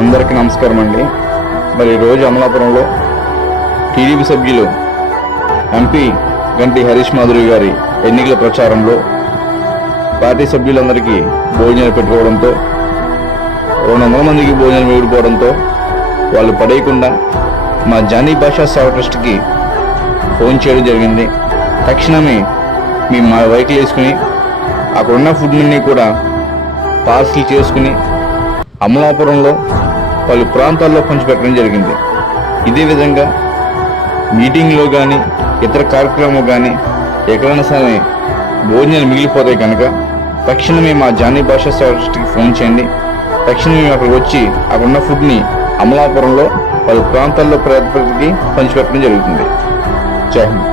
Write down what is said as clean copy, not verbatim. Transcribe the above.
అందరికీ నమస్కారం అండి. మరి ఈరోజు అమలాపురంలో టీడీపీ సభ్యులు ఎంపీ గంటి హరీష్ మాధురి గారి ఎన్నికల ప్రచారంలో పార్టీ సభ్యులందరికీ భోజనాలు పెట్టుకోవడంతో 200 మందికి భోజనం మిగిలిపోవడంతో వాళ్ళు పడేయకుండా మా జానీ భాషా సేవ ట్రస్ట్కి ఫోన్ చేయడం జరిగింది. తక్షణమే మేము మా వెహికల్ వేసుకుని అక్కడున్న ఫుడ్ని కూడా పార్సిల్ చేసుకుని అమలాపురంలో పలు ప్రాంతాల్లో పంచిపెట్టడం జరిగింది. ఇదే విధంగా మీటింగ్లో కానీ ఇతర కార్యక్రమం కానీ ఎక్కడైనా సరే భోజనాలు మిగిలిపోతాయి కనుక తక్షణమే మా జానీ భాషా సేవ ట్రస్ట్కి ఫోన్ చేయండి. తక్షణమే మేము అక్కడికి వచ్చి అక్కడున్న ఫుడ్ని అమలాపురంలో పలు ప్రాంతాల్లో ప్రజలకి పంచిపెట్టడం జరుగుతుంది. జై హింద్.